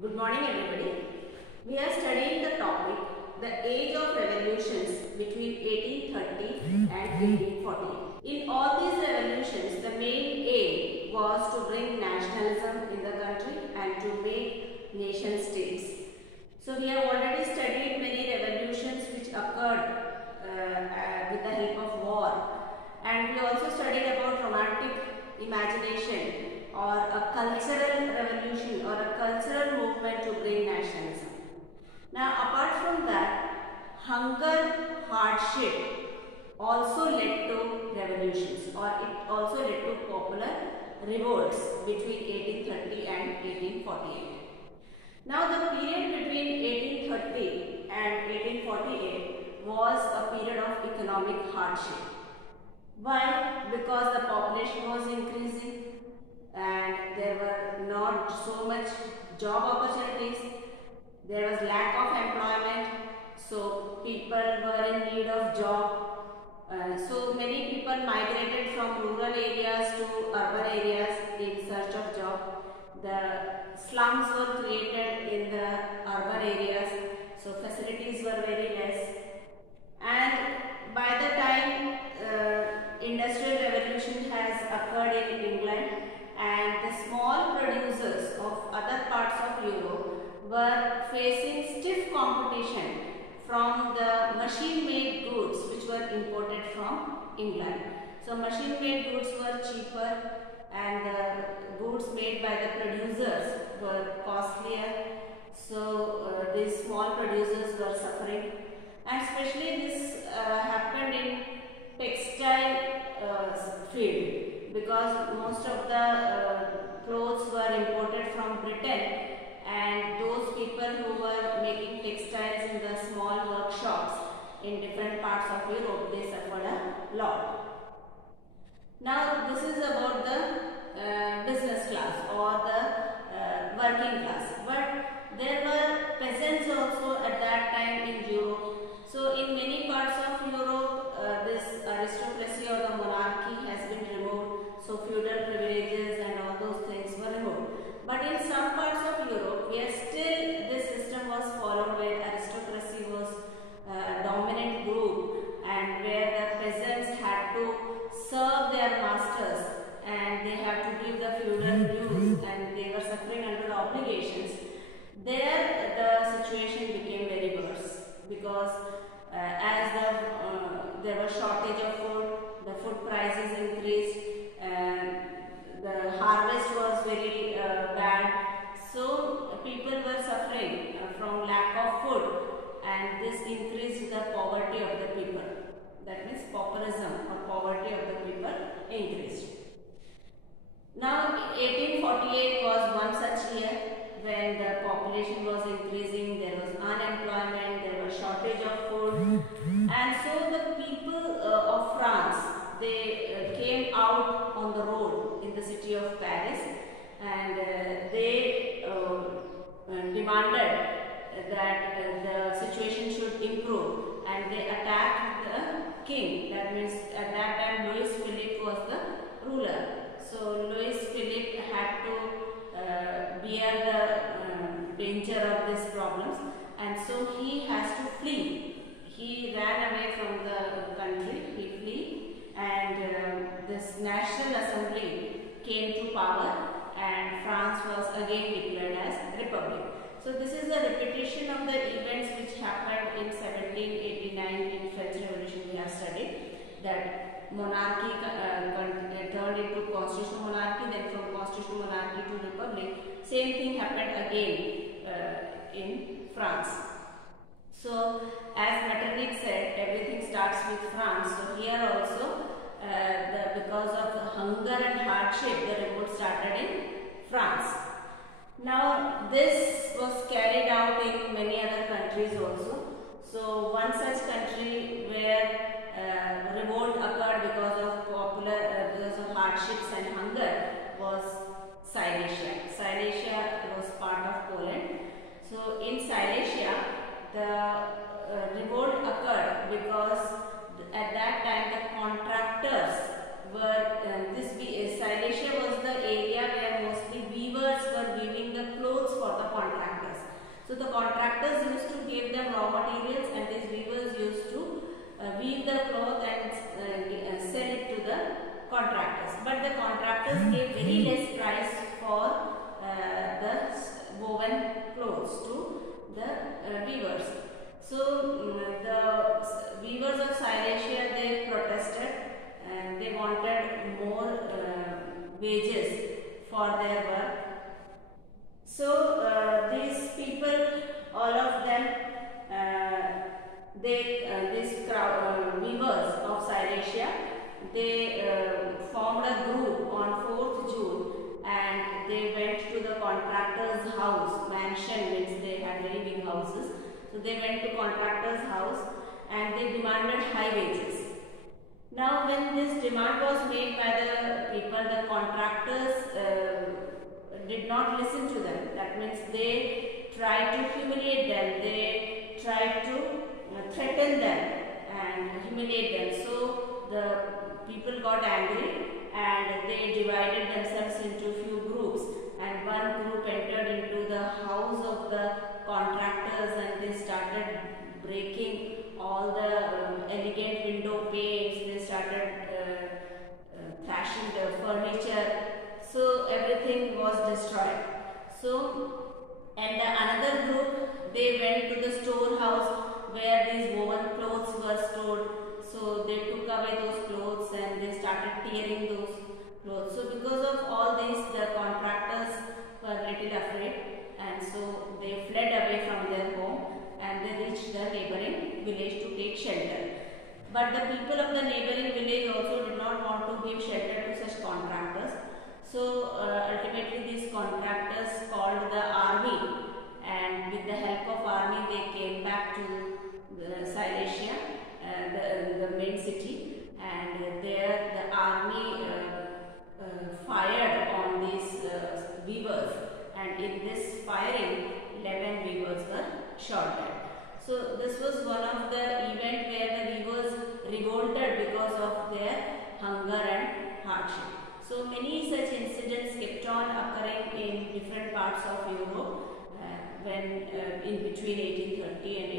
Good morning everybody. We are studying the topic the age of revolutions between 1830 and 1840. In all these revolutions, the main aim was to bring nationalism in the country and to make nation states. So we have already studied many revolutions which occurred with the help of war, and we also studied about romantic imagination or a cultural revolution or a cultural movement to bring nationalism. Now apart from that, hunger, hardship also led to revolutions, or it also led to popular revolts between 1830 and 1848. Now the period between 1830 and 1848 was a period of economic hardship. Why? Because the population was increasing and there were not so much job opportunities. There was lack of employment, so people were in need of job. So many people migrated from rural areas to urban areas in search of job. The slums were created in the urban areas, so facilities were very less. And by the time industrial revolution has occurred in England, and the small producers of other parts of Europe were facing stiff competition from the machine-made goods which were imported from England. So machine-made goods were cheaper and the goods made by the producers were costlier. So these small producers were suffering, and especially this happened in textile field, because most of the clothes were imported from Britain, and those people who were making textiles in the small workshops in different parts of Europe, they suffered a lot. Now this is about the business class or the working class, but there were peasants also at that time in Europe. So in many parts of Europe, this aristocracy or the monarchy has been removed, so feudal privileges and all those things were removed. But in some parts of Europe, where still this system was followed, where aristocracy was a dominant group and where the peasants had to serve their masters and they have to give the feudal dues and they were suffering under the obligations, there the situation became very worse, because as there was shortage of food, the food prices increased, the harvest was very bad, so people were suffering from lack of food, and this increased the poverty of the people. That means pauperism or poverty of the people increased. Now 1848 was one such year when the population was increasing, there was unemployment, there was shortage of food, and so the people of France, they came out on the road in the city of Paris, and they demanded that the situation should improve, and they attacked the king. That means at that time Louis Philippe was the ruler. So Louis Philippe had to bear the danger of these problems, and so he has to flee. He ran away from the country, he flee, and this National Assembly came to power and France was again declared as Republic. So this is a repetition of the events which happened in 1789 in French Revolution. We have studied that monarchy turned into constitutional monarchy, then from constitutional monarchy to republic. Same thing happened again in France. So as Metternich said, everything starts with France. So here also because of the hunger and hardship, the revolt started in France. Now this was carried out in many other countries also. So one such country where revolt occurred because of hardships and hunger was Silesia. Silesia was part of Poland. So in Silesia, the revolt occurred because at that time the contractors were, Silesia was the area where mostly weavers were weaving the clothes for the contractors. So the contractors used to give them raw materials, and these weavers used to weave the cloth and sell it to the contractors. But the contractors gave very less price for the woven clothes to the weavers. So the weavers of Silesia, they protested and they wanted more wages for their work. So these people, all of them, weavers of Silesia, they formed a group on 4th June, and they went to the contractor's house. Mansion means they had very big houses. So they went to contractor's house and they demanded high wages. Now when this demand was made by the people, the contractors did not listen to them. That means they tried to humiliate them. They tried to threaten them and humiliate them. So the people got angry and they divided themselves into few groups, and one group entered into the house of the contractors and they started breaking all the elegant window panes. They started thrashing the furniture. So everything was destroyed. So, and another group, they went to the storehouse where these woven clothes were stored. So they took away those clothes and they started tearing those clothes. So because of all this, the contractors were little afraid, and so they fled away from their home and they reached the neighboring village to take shelter. But the people of the neighboring village also did not want to give shelter to such contractors. So ultimately these contractors called the army, and with the help of army they came back to the Silesia, the main city, and there the army fired on these weavers, and in this firing 11 weavers were shot dead. So this was one of the event where the weavers revolted because of their hunger and hardship. So many such incidents kept on occurring in different parts of Europe when in between 1830 and